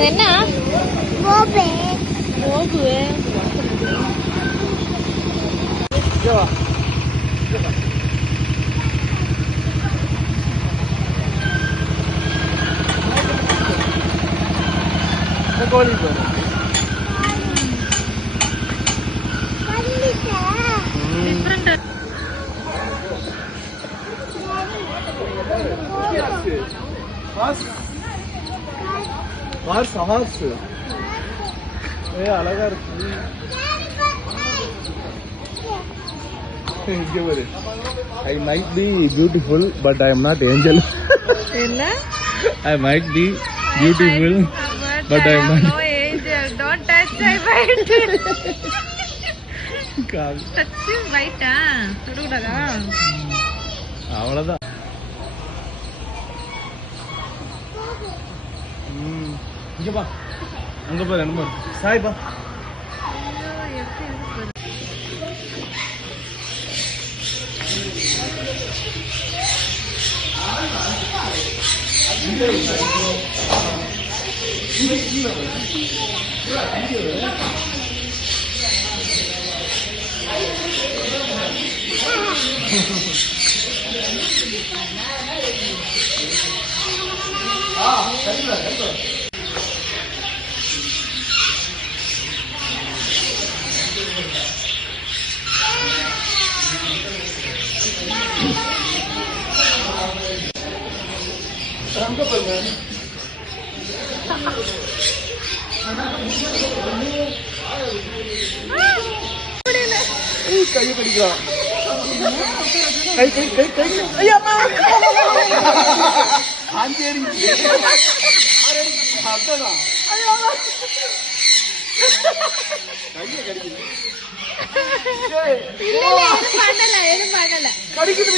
அது என்ன? கோபு. கோபு. கோழி அழகா இருக்கு. I might be beautiful, but I am not angel. I might be beautiful, but I am not no angel. Don't touch my white. Touch white சுடுடா. அவ்வளவுதான். இங்க பா, அங்க பாரு என்ன பாரு. சாய் பா. கையை பிடிக்கலாம். கை கை கை கை ஐயா ஆஞ்சேரி அதான் கையை கடிக்குது. எதுவும் பண்ணல கடிக்குது.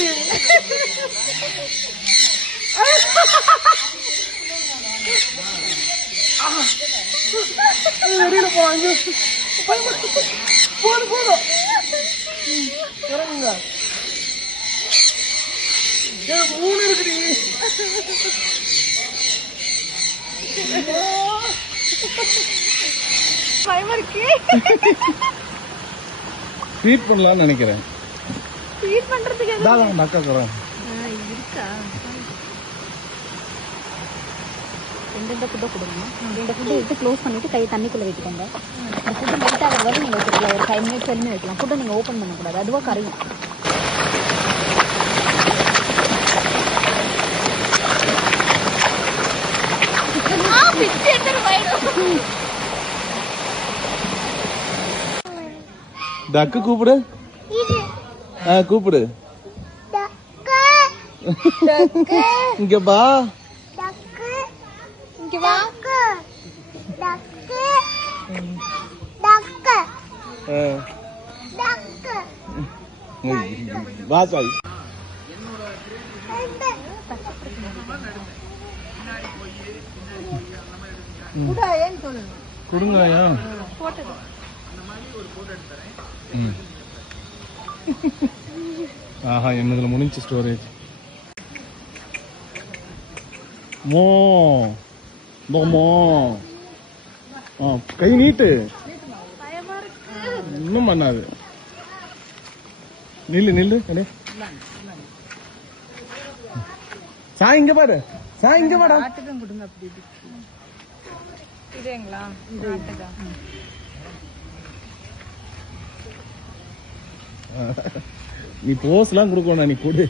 வெளியில போவாங்க. போதும் போதும் இறங்குங்க. 3 இருக்குடி. ட்வீட் பண்ணலாம்னு நினைக்கிறேன். ட்வீட் பண்றதுக்கு தான் அக்கா சொல்றேன். இருக்கா? 2 ஃபுட்டை கொடுங்க. 2 ஃபுட்டை எடுத்து க்ளோஸ் பண்ணிட்டு கை தண்ணிக்குள்ள வைக்கோங்க. இந்த ஃபுட்டு மெல்ட் ஆகிற வரை நீங்கள் வச்சுக்கலாம். ஒரு 5 மினிட்ஸ் வரைக்கும் வைக்கலாம். ஃபுட்டை நீங்கள் ஓப்பன் பண்ணக்கூடாது, அதுவாக கரையும். டக்கு கூப்பிடு. கூப்பிடு. இங்க பா. இங்க வா. வா சாய். கொடுங்கயா. ஆஹா என்னதுல முடிஞ்சு ஸ்டோரேஜ். மோ மோ கை நீட்டு. இன்னும் பண்ணாது. நில்லு நில்லு. சாய் இங்க பாரு. சாய் இங்க வாடா. கொடுங்க. அப்படி இதேங்களா? நீ போஸ்லாம் கொடுக்கணும். நீ கொடு.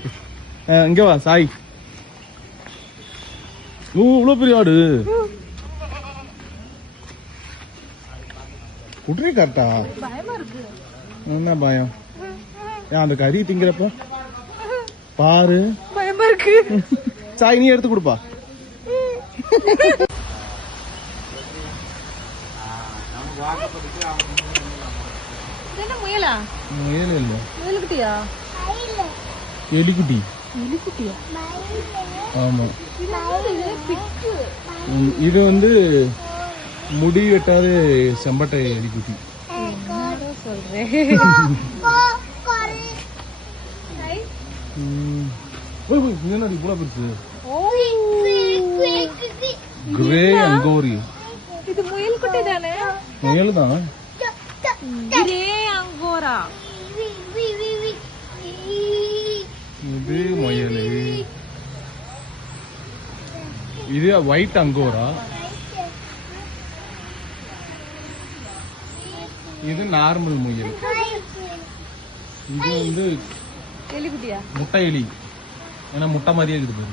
இங்க வா சாய். இவ்வளவு பெரிய ஆடு குட்ரி கரெக்டா? என்ன பயம்? அந்த கறி திங்கிறப்ப பாரு பயமா இருக்கு. சாய் நீ எடுத்து கொடுப்பா. முயலா? முயல் இல்ல, முயலுக்குட்டியா? எலிக்குட்டி. எலிக்குட்டியா? ஆமா. இது வந்து முடி வெட்டாத செம்பட்டை எலிக்குட்டி. என்னடி இவ்வளவு பெருசு? கிரே அண்ட் கோரி. இது முயல் குட்டி தானே? முயல் தான். Grey angora. இது முயல். இது ஒயிட் அங்கோரா. இது நார்மல் முயல். இது வந்து எலிக்குட்டியா? முட்டை எலி. ஏன்னா முட்டை மாதிரியே இருக்குது.